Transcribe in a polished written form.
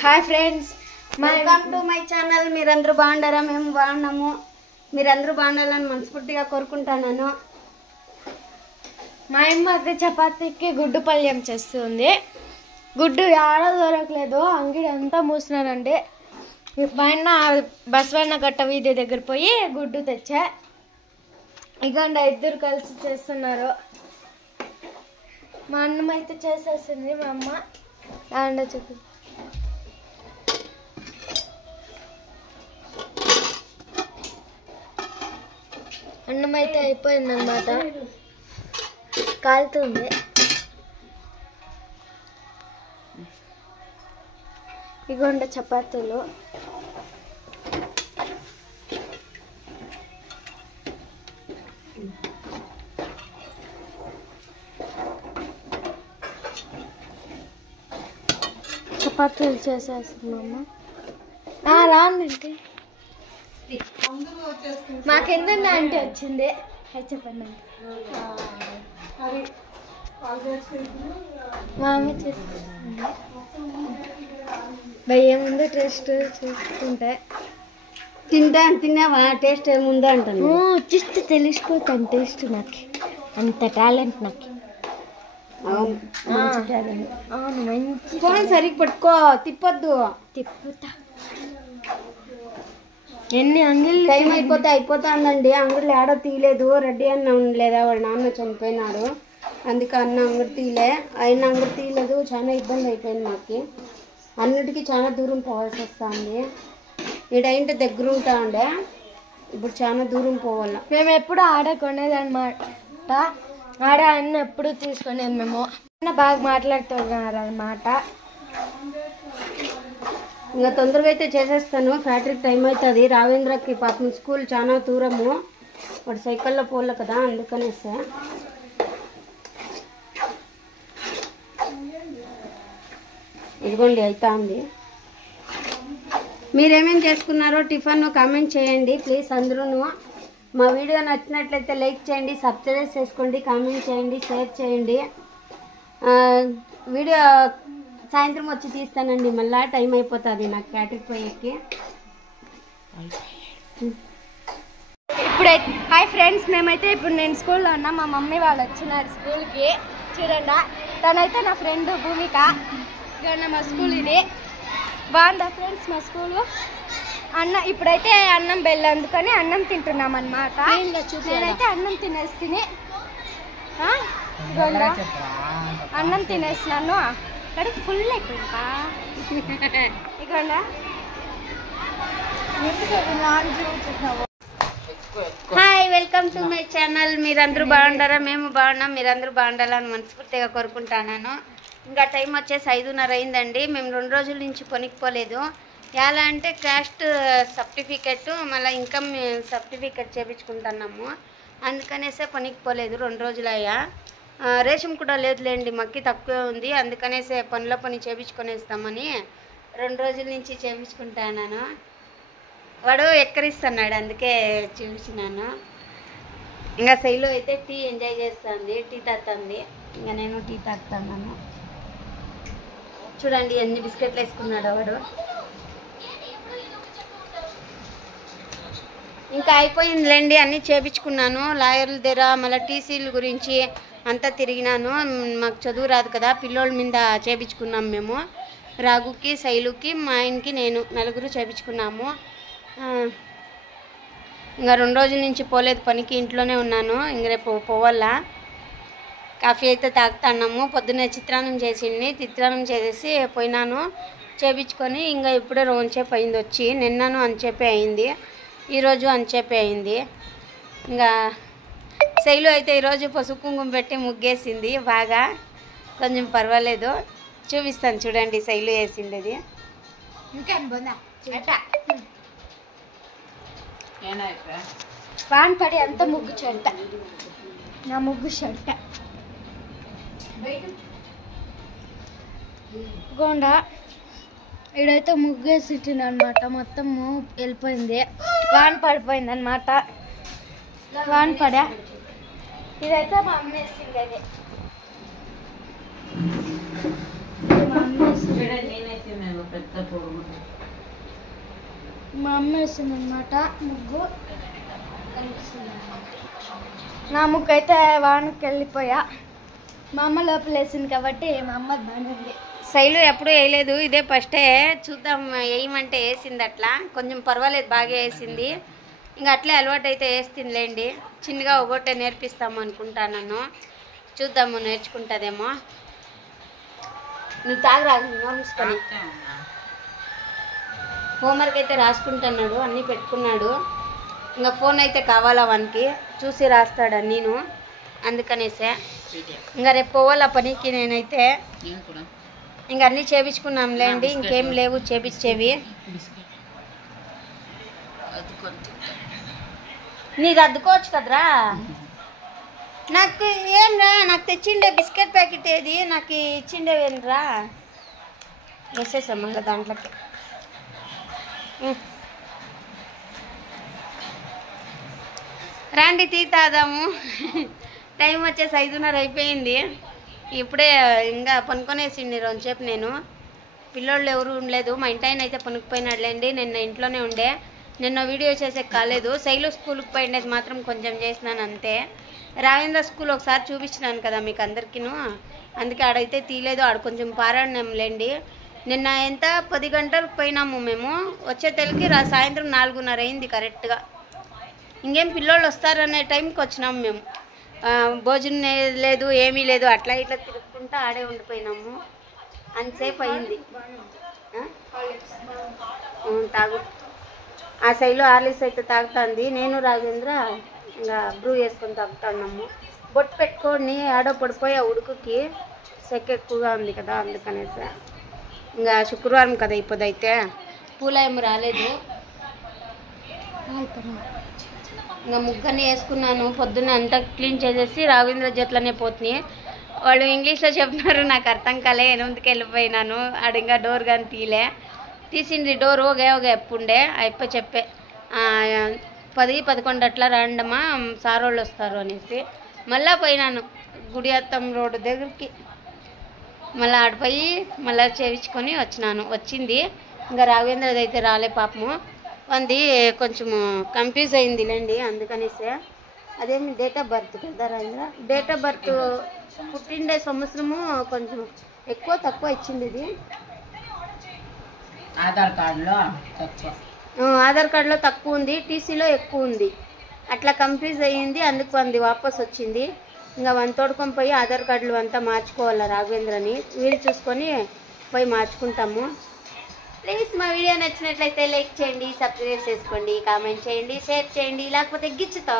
Hi friends, welcome to my channel. మీరందరూ బాగుండారా? మేము బాగున్నాము. మీరందరూ బాగుండాలని మనస్ఫూర్తిగా కోరుకుంటున్నాను. మా అమ్మ అయితే చపాతీకి గుడ్డు పల్యం చేస్తుంది. గుడ్డు ఆడ దొరకలేదు, అంగిడి అంతా మూసినారండి. పైన బసవన్న గట్ట వీధి దగ్గర పోయి గుడ్డు తెచ్చా. ఇకండి ఇద్దరు కలిసి చేస్తున్నారు. మా అన్నం అయితే చేసేసింది మా అమ్మ. అండ చెప్పు. అన్నం అయితే అయిపోయింది అన్నమాట, కాలుతుంది. ఇగోండ చపాతీలు. చపాతీలు చేసేస్తున్నాము. రాండి, మాకెందున్నా అంటే వచ్చింది. చెప్పండి. మా అమ్మ చేస్తుంది. భయం ముందు టేస్ట్ చూసుకుంటే తిన్నావా? టేస్ట్ ఏముందో అంటాను. జస్ట్ తెలిసిపోతాను టేస్ట్. నాకు అంత టాలెంట్ నాకు. అవును, మంచి. ఫోన్ సరిగ్గా పట్టుకో, తిప్పొద్దు. తిప్పుతా. ఎన్ని అంగిళ్ళు టైం అయిపోతా ఉందండి. అంగడిలో ఆడ తీయలేదు. రెడ్డి అన్న ఉండలేదా, వాళ్ళ నాన్న చనిపోయినాడు. అందుకే అన్న అంగడి తీయలే. ఆయన అంగడి తీయలేదు. చాలా ఇబ్బంది అయిపోయింది మాకు. అన్నిటికీ చాలా దూరం పోవాల్సి వస్తుంది. ఈడైంటే దగ్గర ఉంటా ఉండే, ఇప్పుడు చాలా దూరం పోవాల. మేము ఎప్పుడు ఆడ కొనేదన్నమాట. ఆడ అన్న ఎప్పుడు తీసుకునేది మేము. అన్న బాగా మాట్లాడుతున్నారు అన్నమాట. ఇంకా తొందరగా అయితే చేసేస్తాను. ఫ్యాక్టరీకి టైం అవుతుంది. రావేంద్రకి పాపం స్కూల్ చాలా దూరము. వాడు సైకిల్లో పోలే కదా, అందుకనేసే. ఇదిగోండి అవుతా ఉంది. మీరేమేమి చేసుకున్నారో టిఫిన్ కామెంట్ చేయండి ప్లీజ్. అందరూ మా వీడియో నచ్చినట్లయితే లైక్ చేయండి, సబ్స్క్రైబ్ చేసుకోండి, కామెంట్ చేయండి, షేర్ చేయండి. వీడియో సాయంత్రం వచ్చి తీస్తానండి. మళ్ళీ టైం అయిపోతుంది నాకు ఫ్యాక్టరీకి పోయేకి. ఇప్పుడైతే హాయ్ ఫ్రెండ్స్, మేమైతే ఇప్పుడు నేను స్కూల్లో ఉన్నా. మా మమ్మీ వాళ్ళు వచ్చినారు స్కూల్కి. చూడండి, తనైతే నా ఫ్రెండ్ భూమిక. ఇక్కడ మా స్కూల్ ఇది. బాగుందా ఫ్రెండ్స్ మా స్కూలు? ఇప్పుడైతే అన్నం బెల్ అందుకని అన్నం తింటున్నాం అన్నమాట. నేనైతే అన్నం తినేస్తుంది. అన్నం తినేసినాను. ఇక్కడ ఫుల్ అయిపోయిందా ఇక్కడ. Hi, welcome to my channel. మీరందరూ బాగుండారా? మేము బాగున్నాం. మీరందరూ బాగుండాలని మనస్ఫూర్తిగా కోరుకుంటున్నాను. ఇంకా టైం వచ్చేసి 5:30 అయిందండి. మేము 2 రోజుల నుంచి కొనుక్కోలేదు. ఎలా అంటే క్యాస్ట్ సర్టిఫికెట్ మళ్ళీ ఇన్కమ్ సర్టిఫికెట్ చేయించుకుంటున్నాము. అందుకనేసే కొనుక్కోలేదు. 2 రోజులు అయ్యా. రేషన్ కూడా లేదులేండి, మక్కి తక్కువే ఉంది. అందుకనేసే పని చేయించుకొనేస్తామని 2 రోజుల నుంచి చేయించుకుంటాను. వాడు ఎక్కరిస్తున్నాడు, అందుకే చూపించినాను. ఇంకా శైలు అయితే టీ ఎంజాయ్ చేస్తుంది, టీ తాగుతుంది. ఇంకా నేను టీ తాగుతున్నాను. చూడండి ఎన్ని బిస్కెట్లు వేసుకున్నాడు వాడు. ఇంకా అయిపోయిందిలేండి, అన్నీ చేయించుకున్నాను. లాయర్ల దగ్గర మళ్ళీ టీసీల గురించి అంతా తిరిగినాను. మాకు చదువు రాదు కదా, పిల్లోళ్ళ మీద చేయించుకున్నాం మేము. రాగుకి, శైలుకి, మా ఆయనకి, నేను నలుగురు చేయించుకున్నాము. ఇంకా 2 రోజుల నుంచి పోలేదు పనికి, ఇంట్లోనే ఉన్నాను. ఇంక రేపు పోవాలా. కాఫీ అయితే తాగుతున్నాము. పొద్దున్నే చిత్రాన్నం చేసింది. చిత్రాన్నం చేసేసి పోయినాను చేయించుకొని. ఇంకా ఇప్పుడే రోజుసేపు అయింది వచ్చి. నిన్నను అంచేపే అయింది, ఈరోజు అంచేపే అయింది. ఇంకా శైలు అయితే ఈరోజు పసుపు కుంకుమ పెట్టి ముగ్గేసింది బాగా. కొంచెం పర్వాలేదు. చూపిస్తాను చూడండి శైలు వేసిండేది. వాన్ పడి అంత ముగ్గు చెంట, నా ముగ్గు చెంట. గోండా ఇడైతే ముగ్గేసిట్టింది అనమాట. మొత్తము వెళ్ళిపోయింది, వాన్ పడిపోయింది అనమాట. వాన్ పడా. ఇదైతే మా అమ్మ వేసింది. అది మా అమ్మ వేసింది. మా అమ్మ వేసింది అనమాట ముగ్గు కనిపిస్తుంది. నా ముగ్గు అయితే వానకి వెళ్ళిపోయా. మా అమ్మ లోపల వేసింది కాబట్టి మా అమ్మ బాగుంది. శైలు ఎప్పుడూ వేయలేదు, ఇదే ఫస్టే. చూద్దాం వేయమంటే వేసింది. అట్లా కొంచెం పర్వాలేదు, బాగా వేసింది. ఇంకా అట్లే అలవాటు అయితే వేస్తుందిలేండి. చిన్నగా ఒకటే నేర్పిస్తాము అనుకుంటాను. చూద్దాము నేర్చుకుంటుందేమో. నువ్వు తాగరాదు మూసుకొని. హోంవర్క్ అయితే రాసుకుంటున్నాడు, అన్నీ పెట్టుకున్నాడు. ఇంకా ఫోన్ అయితే కావాలా వానికి, చూసి రాస్తాడు అన్నీను. అందుకనేసే ఇంకా రేపు పోవాలా పనికి. నేనైతే ఇంక అన్నీ చేపించుకున్నాంలేండి, ఇంకేం లేవు చేపించేవి. నీది అద్దుకోవచ్చు కదరా. నాకు ఏంరా, నాకు తెచ్చిండే బిస్కెట్ ప్యాకెట్ ఏది, నాకు ఇచ్చిండేవేంరా. వేసేసాం మళ్ళీ దాంట్లోకి. రండి టీ తాదాము. టైం వచ్చేసి 5:30 అయిపోయింది. ఇప్పుడే ఇంకా పనుకొనేసిండి రెండుసేపు. నేను పిల్లోళ్ళు ఎవరు ఉండలేదు, మా ఇంటి ఆయన అయితే పనుకుపోయినాడులేండి. నిన్న ఇంట్లోనే ఉండే. నిన్న వీడియో చేసే కాలేదు. శైలు స్కూల్కి పోయిండేది మాత్రం కొంచెం చేసినాను అంతే. రావేంద్ర స్కూల్ ఒకసారి చూపించినాను కదా మీకు అందరికీను, అందుకే ఆడైతే తీయలేదు. ఆడ కొంచెం పారాడినాంలేండి. నిన్న ఎంత 10 గంటలకు పోయినాము మేము. వచ్చే తెలకి సాయంత్రం 4:30 అయింది కరెక్ట్గా. ఇంకేం పిల్లోళ్ళు వస్తారనే టైంకి వచ్చినాము మేము. భోజనం లేదు, ఏమీ లేదు, అట్లా ఇట్లా తిరుగుకుంటూ ఆడే ఉండిపోయినాము. అంతసేపు అయింది. తాగు. ఆ సైడ్లో హార్లిక్స్ అయితే తాగుతుంది. నేను రాజేంద్ర ఇంకా బ్రూ వేసుకొని తాగుతున్నాము. బొట్టు పెట్టుకొని ఆడో పడిపోయి ఆ ఉడుకుకి సెక్ ఎక్కువగా ఉంది కదా, అందుకనేసి. ఇంకా శుక్రవారం కదా ఇప్పుడైతే పూల ఏమి రాలేదు. ఇంకా ముగ్గని వేసుకున్నాను. పొద్దున్న అంతా క్లీన్ చేసేసి రాఘవేంద్ర జట్లనే పోతున్నాయి. వాళ్ళు ఇంగ్లీష్లో చెప్తున్నారు, నాకు అర్థం కాలే. ఎనుందుకు వెళ్ళిపోయినాను. ఆడ ఇంకా డోర్ కానీ తీసిండ్రి. డోర్ ఓగే ఎప్పుండే అయిపో చెప్పే 10-11 అట్లా రాండమ్మా సార్ వాళ్ళు వస్తారు అనేసి మళ్ళీ పోయినాను గుడి అత్తం రోడ్డు దగ్గరికి. మళ్ళీ ఆడిపోయి మళ్ళీ చేయించుకొని వచ్చింది. ఇంకా రాఘవేంద్రది అయితే రాలే పాపము. అది కొంచెము కన్ఫ్యూజ్ అయిందిలేండి, అందుకనేసే. అదేమి డేట్ ఆఫ్ బర్త్ కదా రాజేంద్ర, డేట్ ఆఫ్ బర్త్ పుట్టిండే సంవత్సరము కొంచెం ఎక్కువ తక్కువ ఇచ్చింది. ఇది ఆధార్ కార్డులో తక్కువ ఉంది, టీసీలో ఎక్కువ ఉంది. అట్లా కన్ఫ్యూజ్ అయ్యింది, అందుకు అది వాపస్ వచ్చింది. ఇంకా వన్ తోడుకొని పోయి ఆధార్ కార్డులు అంతా మార్చుకోవాలి రాఘవేంద్రని. వీలు చూసుకొని పోయి మార్చుకుంటాము. ప్లీజ్ మా వీడియో నచ్చినట్లయితే లైక్ చేయండి, సబ్స్క్రైబ్ చేసుకోండి, కామెంట్ చేయండి, షేర్ చేయండి, లేకపోతే గిచ్చుతా.